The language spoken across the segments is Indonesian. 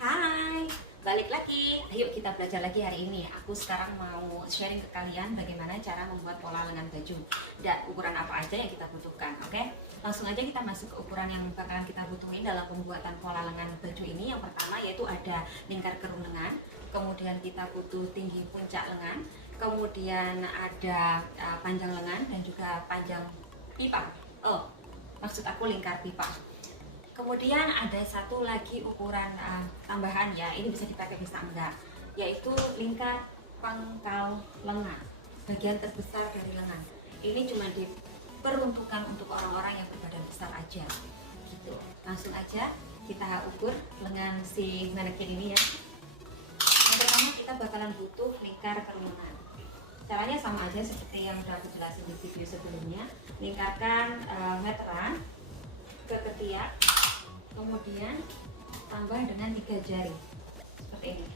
Hai, balik lagi. Ayo kita belajar lagi hari ini. Aku sekarang mau sharing ke kalian bagaimana cara membuat pola lengan baju dan ukuran apa aja yang kita butuhkan. Oke, langsung aja kita masuk ke ukuran yang bakalan kita butuhin dalam pembuatan pola lengan baju ini. Yang pertama yaitu ada lingkar kerung lengan, kemudian kita butuh tinggi puncak lengan, kemudian ada panjang lengan dan juga panjang pipa. Maksud aku lingkar pipa. Kemudian ada satu lagi ukuran tambahan ya, ini bisa dipakai bisa enggak, yaitu lingkar pangkal lengan, bagian terbesar dari lengan. Ini cuma diperuntukkan untuk orang-orang yang berbadan besar aja gitu. Langsung aja kita ukur lengan si manekin ini ya. Yang pertama kita bakalan butuh lingkar kerung lengan. Caranya sama aja seperti yang udah aku jelasin di video sebelumnya. Lingkarkan meteran ke ketiak, kemudian tambah dengan 3 jari seperti ini.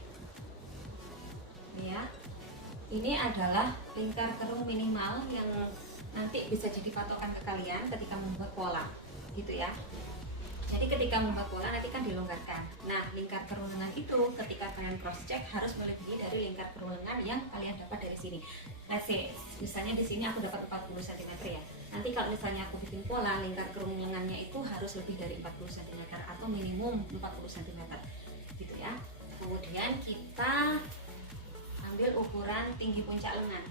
Ini ya, ini adalah lingkar kerung minimal yang nanti bisa jadi patokan ke kalian ketika membuat pola gitu ya. Jadi ketika membuat pola nanti kan dilonggarkan. Nah, lingkar kerung lengan itu ketika kalian cross check harus melebihi dari lingkar kerung lengan yang kalian dapat dari sini. Let's say, misalnya di sini aku dapat 40 cm ya. Nanti kalau misalnya aku bikin pola, lingkar kerung lengannya itu harus lebih dari 40 cm atau minimum 40 cm gitu ya. Kemudian kita ambil ukuran tinggi puncak lengan.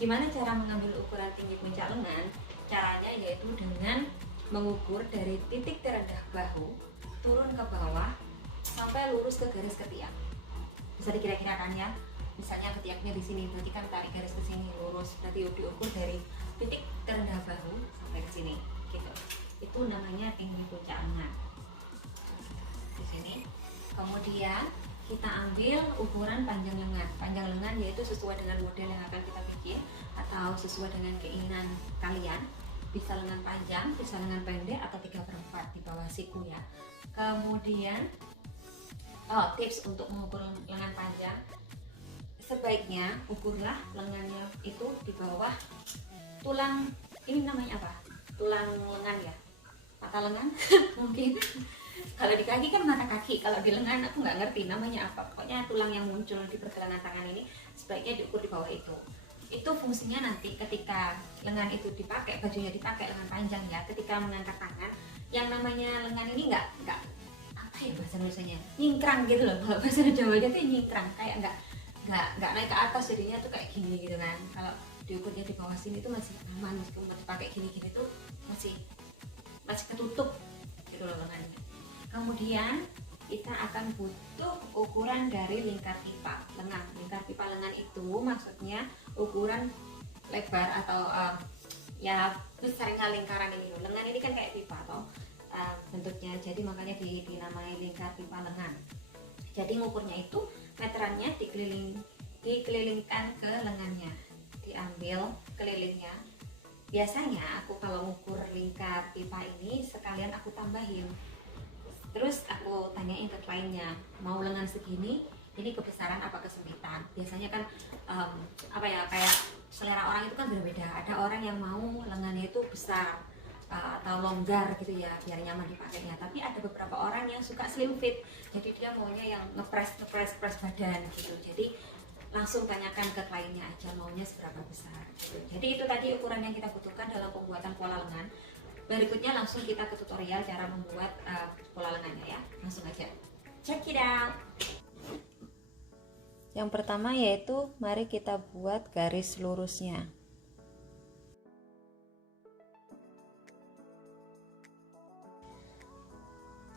Gimana cara mengambil ukuran tinggi puncak lengan? Caranya yaitu dengan mengukur dari titik terendah bahu turun ke bawah sampai lurus ke garis ketiak. Bisa dikira-kirakan ya. Misalnya ketiaknya di sini, berarti kan tarik garis ke sini lurus. Berarti diukur dari titik terendah bahu sampai ke sini, gitu. Itu namanya tinggi puncak lengan. Di sini. Kemudian kita ambil ukuran panjang lengan. Panjang lengan yaitu sesuai dengan model yang akan kita bikin atau sesuai dengan keinginan kalian. Bisa lengan panjang, bisa lengan pendek atau 3/4 di bawah siku ya. Kemudian tips untuk mengukur lengan panjang, sebaiknya ukurlah lengannya itu di bawah tulang, ini namanya apa? Tulang lengan ya? Mata lengan mungkin. Kalau di kaki kan mata kaki, kalau di lengan aku nggak ngerti namanya apa. Pokoknya tulang yang muncul di pergelangan tangan ini sebaiknya diukur di bawah itu. Itu fungsinya nanti ketika lengan itu dipakai, bajunya dipakai lengan panjang ya, ketika mengangkat tangan, yang namanya lengan ini nggak apa ya bahasa Indonesianya, nyingkrang gitu loh. Kalau bahasa Jawanya tuh nyingkrang, kayak nggak naik ke atas, jadinya tuh kayak gini gitu kan. Kalau diukurnya di bawah sini tuh masih aman, meskipun dipakai gini-gini tuh masih ketutup gitu loh lengannya. Kemudian kita akan butuh ukuran dari lingkar pipa lengan. Lingkar pipa lengan itu maksudnya ukuran lebar atau ya besarnya lingkaran ini. Lengan ini kan kayak pipa toh bentuknya, jadi makanya dinamai lingkar pipa lengan. Jadi ngukurnya itu meterannya dikelilingkan ke lengannya, diambil kelilingnya. Biasanya aku kalau ngukur lingkar pipa ini sekalian aku tambahin. Terus aku tanyain ke kliennya, mau lengan segini, ini kebesaran apa kesempitan? Biasanya kan kayak selera orang itu kan berbeda. Ada orang yang mau lengannya itu besar atau longgar gitu ya, biar nyaman dipakainya. Tapi ada beberapa orang yang suka slim fit, jadi dia maunya yang ngepres badan gitu. Jadi langsung tanyakan ke kliennya aja maunya seberapa besar gitu. Jadi itu tadi ukuran yang kita butuhkan dalam pembuatan pola lengan. Berikutnya langsung kita ke tutorial cara membuat pola lengannya ya. Langsung aja check it out. Yang pertama yaitu mari kita buat garis lurusnya.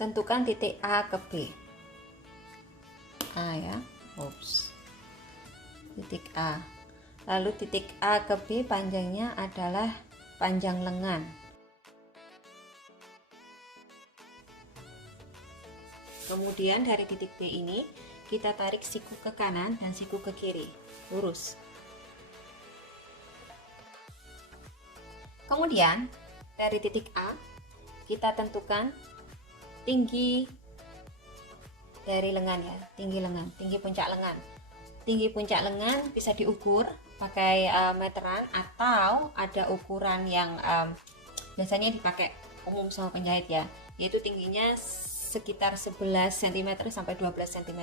Tentukan titik A ke B. A ya. Titik A. Lalu titik A ke B panjangnya adalah panjang lengan. Kemudian dari titik B ini kita tarik siku ke kanan dan siku ke kiri, lurus. Kemudian dari titik A kita tentukan tinggi dari lengan ya, tinggi puncak lengan. Tinggi puncak lengan bisa diukur pakai meteran atau ada ukuran yang biasanya dipakai umum sama penjahit ya, yaitu tingginya sekitar 11 cm sampai 12 cm.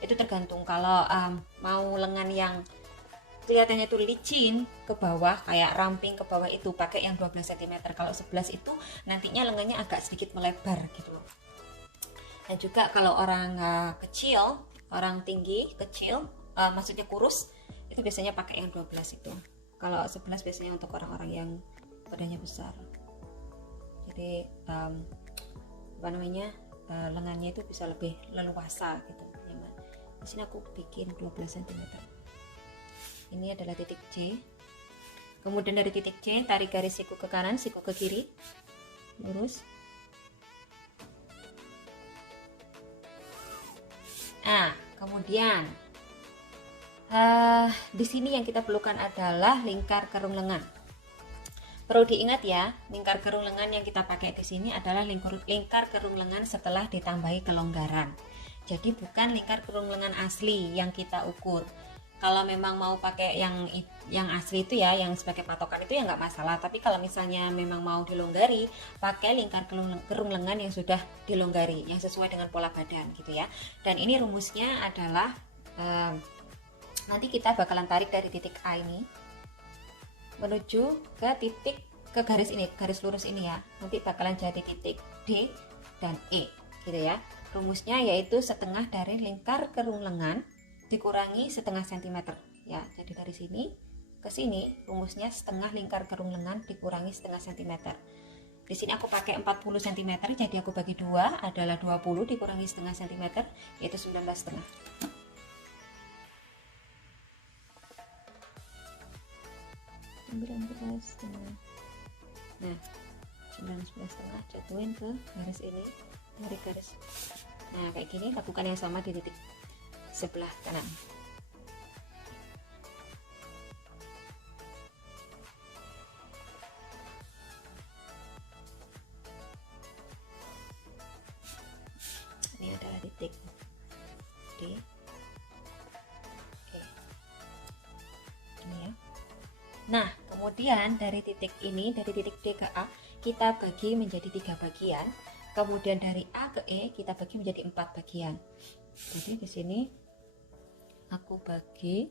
Itu tergantung. Kalau mau lengan yang kelihatannya tuh licin ke bawah, kayak ramping ke bawah, itu pakai yang 12 cm. Kalau 11 itu nantinya lengannya agak sedikit melebar gitu loh. Dan juga kalau orang kecil, orang tinggi, kecil, maksudnya kurus, itu biasanya pakai yang 12 itu. Kalau 11 biasanya untuk orang-orang yang badannya besar. Jadi apa namanya, lengannya itu bisa lebih leluasa gitu. Di sini aku bikin 12 cm. Ini adalah titik C. Kemudian dari titik C tarik garis siku ke kanan, siku ke kiri, lurus. Nah, kemudian di sini yang kita perlukan adalah lingkar kerung lengan. Perlu diingat ya, lingkar kerung lengan yang kita pakai di sini adalah lingkar kerung lengan setelah ditambahi kelonggaran. Jadi bukan lingkar kerung lengan asli yang kita ukur. Kalau memang mau pakai yang asli itu ya, yang sebagai patokan itu ya nggak masalah. Tapi kalau misalnya memang mau dilonggari, pakai lingkar kerung lengan yang sudah dilonggari, yang sesuai dengan pola badan gitu ya. Dan ini rumusnya adalah nanti kita bakalan tarik dari titik A ini menuju ke titik, ke garis ini, garis lurus ini ya. Nanti bakalan jadi titik D dan E gitu ya. Rumusnya yaitu setengah dari lingkar kerung lengan dikurangi setengah cm ya. Jadi dari sini ke sini rumusnya setengah lingkar kerung lengan dikurangi setengah cm. Di sini aku pakai 40 cm, jadi aku bagi 2 adalah 20 dikurangi setengah cm, yaitu 19,5. Nah, 19,5 jatuhin ke garis ini, tarik garis. Nah, kayak gini, lakukan yang sama di titik sebelah kanan. Ini adalah titik D. Oke. Ini ya. Nah, kemudian dari titik ini, dari titik D ke A, kita bagi menjadi 3 bagian. Kemudian dari A ke E kita bagi menjadi 4 bagian. Jadi di sini aku bagi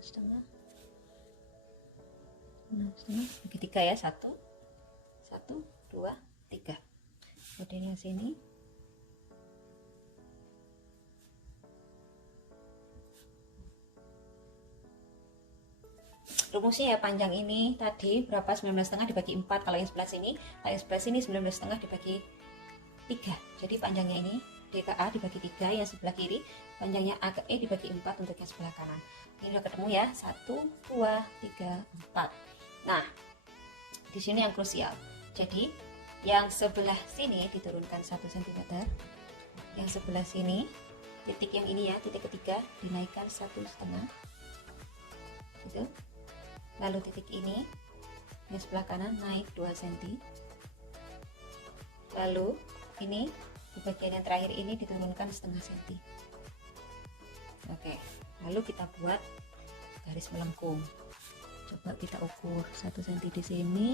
setengah bagi 3 ya, 1 2 3. Kemudian yang sini rumusnya ya, panjang ini tadi berapa, 19,5 dibagi 4. Kalau yang sebelah sini, kalau yang sebelah sini 19,5 dibagi 3. Jadi panjangnya ini D ke A dibagi 3, yang sebelah kiri panjangnya A ke E dibagi 4 untuk yang sebelah kanan. Ini udah ketemu ya, 1 2 3 4. Nah, di sini yang krusial. Jadi yang sebelah sini diturunkan 1 cm, yang sebelah sini titik yang ini ya, titik ketiga dinaikkan 1,5 gitu. Lalu titik ini yang sebelah kanan naik 2 cm. Lalu ini di bagian yang terakhir ini diturunkan setengah cm. Oke, lalu kita buat garis melengkung. Coba kita ukur 1 cm di sini,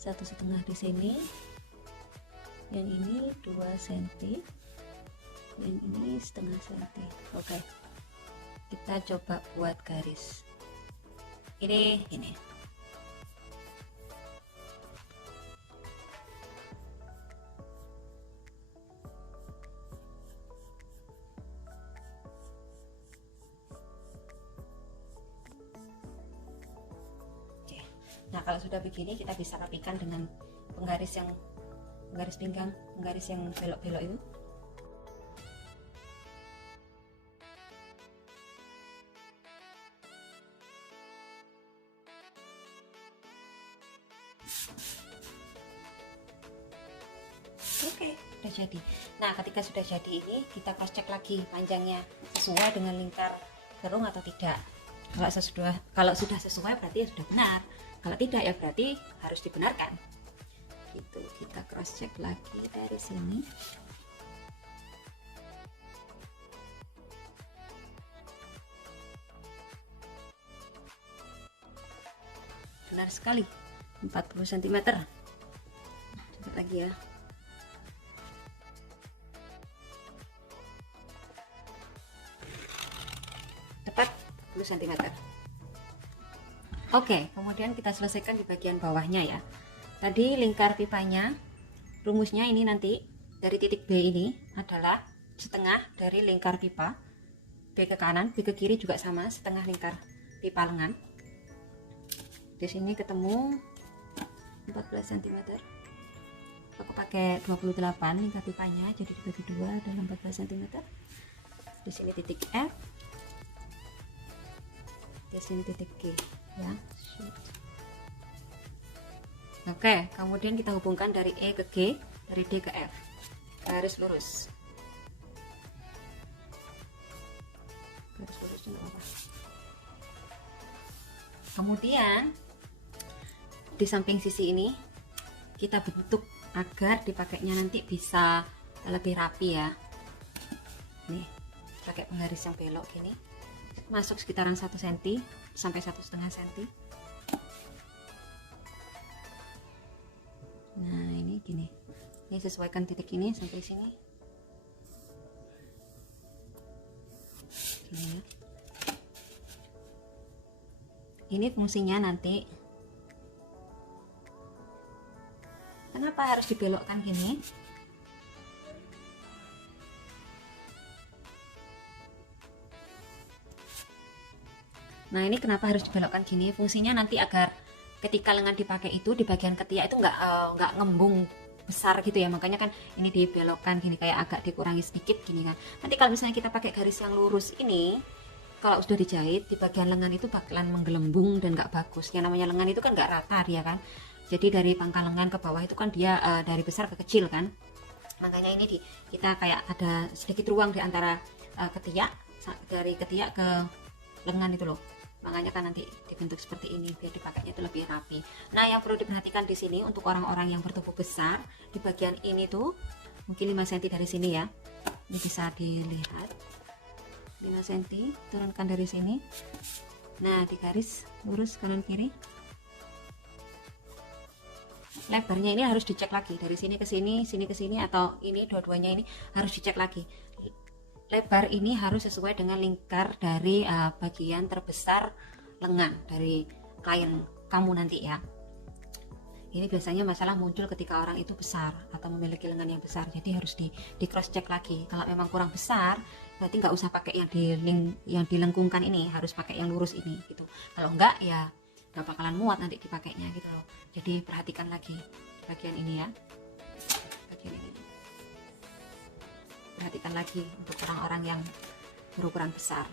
1,5 di sini, yang ini 2 cm, yang ini setengah cm. Oke, kita coba buat garis ini. Nah, kalau sudah begini kita bisa rapikan dengan penggaris pinggang, penggaris yang belok-belok itu. Oke, udah jadi. Nah, ketika sudah jadi ini, kita cross check lagi panjangnya sesuai dengan lingkar kerung atau tidak. Kalau sudah sesuai berarti ya sudah benar. Kalau tidak ya berarti harus dibenarkan. Gitu, kita cross check lagi dari sini. Benar sekali. 40 cm. Coba lagi ya. Tepat 40 cm. Oke, kemudian kita selesaikan di bagian bawahnya ya. Tadi lingkar pipanya, rumusnya ini nanti dari titik B ini adalah setengah dari lingkar pipa. B ke kanan, B ke kiri juga sama, setengah lingkar pipa lengan. Di sini ketemu 14 cm. Aku pakai 28 lingkar pipanya, jadi dibagi 2 adalah 14 cm. Di sini titik F, di sini titik G ya. Oke, kemudian kita hubungkan dari E ke G, dari D ke F, garis lurus. Garis lurus juga apa. Kemudian di samping sisi ini kita bentuk agar dipakainya nanti bisa lebih rapi ya. Nih, pakai penggaris yang belok gini, masuk sekitaran 1 cm sampai 1,5 cm. Nah ini gini, ini sesuaikan titik ini sampai sini gini ya. Ini fungsinya nanti, kenapa harus dibelokkan gini? Nah ini kenapa harus dibelokkan gini? Fungsinya nanti agar ketika lengan dipakai itu di bagian ketiak itu nggak ngembung besar gitu ya. Makanya kan ini dibelokkan gini, kayak agak dikurangi sedikit gini kan. Nanti kalau misalnya kita pakai garis yang lurus ini, kalau sudah dijahit di bagian lengan itu bakalan menggelembung dan nggak bagus. Yang namanya lengan itu kan nggak rata ya kan. Jadi dari pangkal lengan ke bawah itu kan dia dari besar ke kecil kan. Makanya ini kita kayak ada sedikit ruang di antara ketiak, dari ketiak ke lengan itu loh. Makanya kan nanti dibentuk seperti ini biar dipakainya itu lebih rapi. Nah yang perlu diperhatikan di sini untuk orang-orang yang bertubuh besar, di bagian ini tuh mungkin 5 cm dari sini ya, ini bisa dilihat 5 cm, turunkan dari sini. Nah di garis lurus kanan kiri, lebarnya ini harus dicek lagi dari sini ke sini, sini ke sini, atau ini dua-duanya ini harus dicek lagi. Lebar ini harus sesuai dengan lingkar dari bagian terbesar lengan dari klien kamu nanti ya. Ini biasanya masalah muncul ketika orang itu besar atau memiliki lengan yang besar, jadi harus di cross check lagi. Kalau memang kurang besar, berarti nggak usah pakai yang dilengkungkan ini, harus pakai yang lurus ini gitu. Kalau enggak ya nggak bakalan muat nanti dipakainya gitu loh. Jadi perhatikan lagi bagian ini ya, bagian ini. Perhatikan lagi untuk orang-orang yang berukuran besar.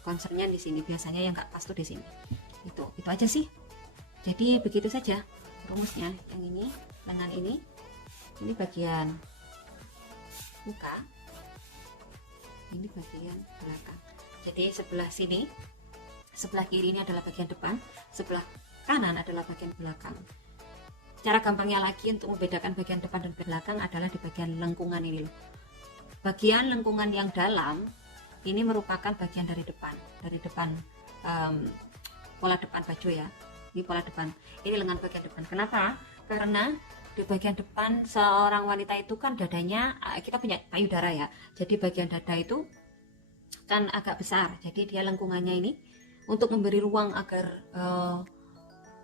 Concernnya di sini, biasanya yang nggak pas tuh di sini. Itu aja sih. Jadi begitu saja rumusnya. Yang ini lengan ini bagian muka, ini bagian belakang. Jadi sebelah sini, sebelah kiri ini adalah bagian depan, sebelah kanan adalah bagian belakang. Cara gampangnya lagi untuk membedakan bagian depan dan belakang adalah di bagian lengkungan ini loh. Bagian lengkungan yang dalam ini merupakan bagian dari depan pola depan baju ya. Ini pola depan, ini lengan bagian depan. Kenapa? Karena di bagian depan seorang wanita itu kan dadanya, kita punya payudara ya, jadi bagian dada itu kan agak besar, jadi dia lengkungannya ini untuk memberi ruang agar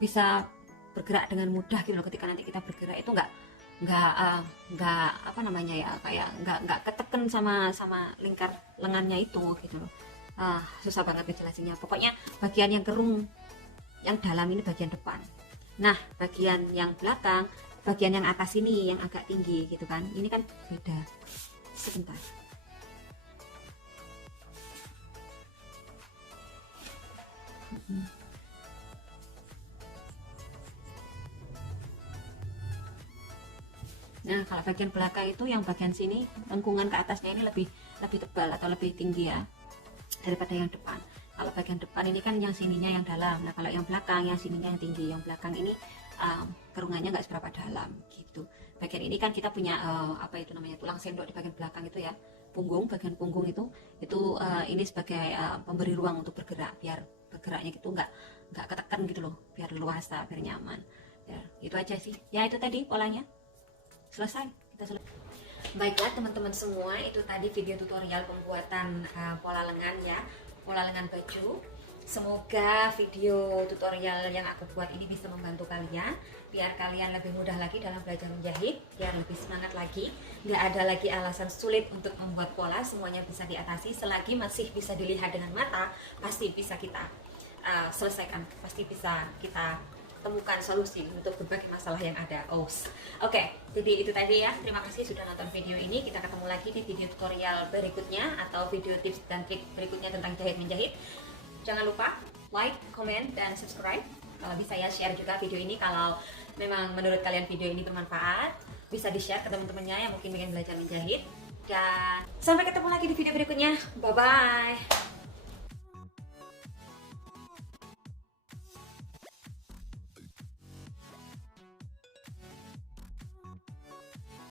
bisa bergerak dengan mudah gitu loh. Ketika nanti kita bergerak itu nggak apa namanya ya, kayak nggak keteken sama lingkar lengannya itu gitu loh. Susah banget ngejelasinnya. Pokoknya bagian yang kerung yang dalam ini bagian depan. Nah bagian yang belakang, bagian yang atas ini yang agak tinggi gitu kan, ini kan beda. Sebentar. Nah kalau bagian belakang itu yang bagian sini, lengkungan ke atasnya ini lebih tebal atau lebih tinggi ya daripada yang depan. Kalau bagian depan ini kan yang sininya yang dalam. Nah kalau yang belakang yang sininya yang tinggi. Yang belakang ini kerungannya nggak seberapa dalam gitu. Bagian ini kan kita punya apa itu namanya, tulang sendok di bagian belakang itu ya, punggung, bagian punggung itu ini sebagai pemberi ruang untuk bergerak, biar bergeraknya itu nggak ketekan gitu loh, biar luasa, biar nyaman. Ya, itu aja sih. Ya itu tadi polanya. Selesai. Kita selesai. Baiklah teman-teman semua, itu tadi video tutorial pembuatan pola lengan ya, pola lengan baju. Semoga video tutorial yang aku buat ini bisa membantu kalian, biar kalian lebih mudah lagi dalam belajar menjahit, biar lebih semangat lagi. Nggak ada lagi alasan sulit untuk membuat pola, semuanya bisa diatasi. Selagi masih bisa dilihat dengan mata, pasti bisa kita selesaikan, pasti bisa kita temukan solusi untuk berbagai masalah yang ada. Oke, jadi itu tadi ya. Terima kasih sudah nonton video ini. Kita ketemu lagi di video tutorial berikutnya atau video tips dan trik berikutnya tentang jahit menjahit. Jangan lupa like, comment, dan subscribe. Kalau bisa ya share juga video ini kalau memang menurut kalian video ini bermanfaat. Bisa di-share ke teman-temannya yang mungkin ingin belajar menjahit. Dan sampai ketemu lagi di video berikutnya. Bye-bye.